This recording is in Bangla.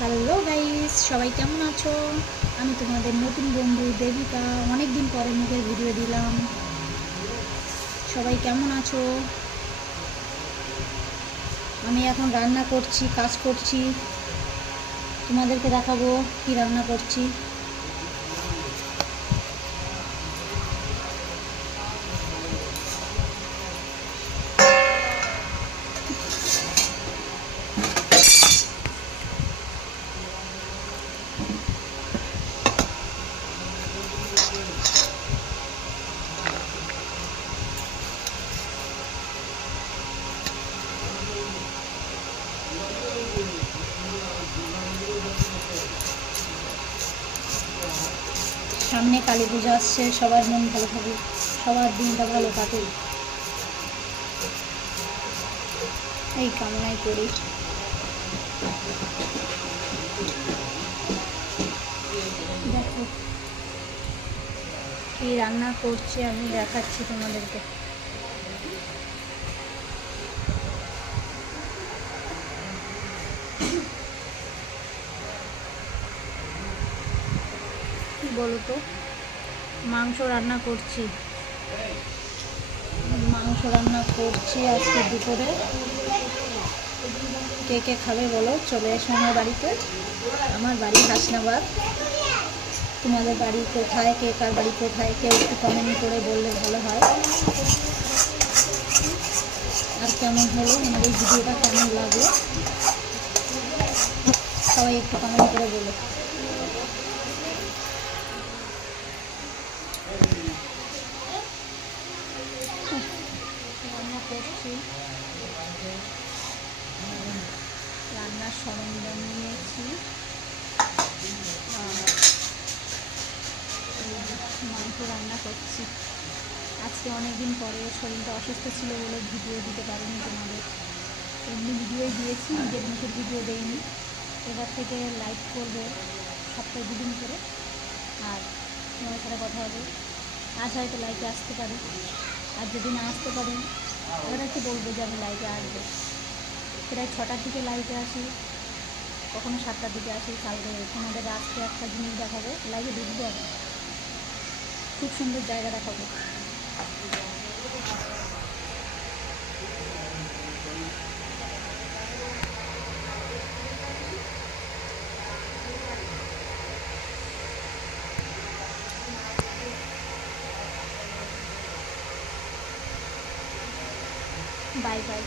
হ্যালো গাইস, সবাই কেমন আছো? আমি তোমাদের নতুন বন্ধু দেবিকা। অনেক দিন পরে মুখের ভিডিও দিলাম। সবাই কেমন আছো? আমি এখন রান্না করছি, কাজ করছি। তোমাদেরকে দেখাবো কি রান্না করছি। সামনে কালী পুজো আসছে, সবার মন ভালো থাকুক, সবার দিনটা ভালো কাটুক, এই কামনাই করি। দেখো কি রান্না করছি, আমি দেখাচ্ছি তোমাদেরকে। কি বলো তো, মাংস রান্না করছি আজকে দুপুরে। কে কে খাবে বলো, চলে এসো আমার বাড়িতে। আমার বাড়ি হাসনাবাদ। তোমাদের বাড়ি কোথায়, কে কার বাড়ি কোথায়, কেউ একটু কমেন্ট করে বললে ভালো হয়। আর কেমন হলো আমার এই ভিডিওটা, কেমন লাগলো সবাই একটু কমেন্ট করে বলো। রান্না করছি, রান্নার সরঞ্জাম নিয়েছি। মাংস রান্না করছি আজকে। অনেকদিন পরে শরীরটা অসুস্থ ছিল বলে ভিডিও দিতে পারিনি তোমাদের। এমনি ভিডিওই দিয়েছি, নিজের মুখের ভিডিও দেইনি। এবার থেকে লাইভ করবো সপ্তাহে দুদিন করে, আর তোমার সাথে কথা হবে। আজ হয়তো লাইভে আসতে পারি, আর যদি না আসতে পারেন আবার একটু বলবো যে আমি লাইভে আসবো। প্রায় 6টার দিকে লাইভে আসি, কখনো 7টার দিকে আসি। কালকে তোমাদের আজকে একটা জিনিস দেখাবো, লাইভে ঢুকবো আমি, খুব সুন্দর জায়গা দেখাবো। Bye bye.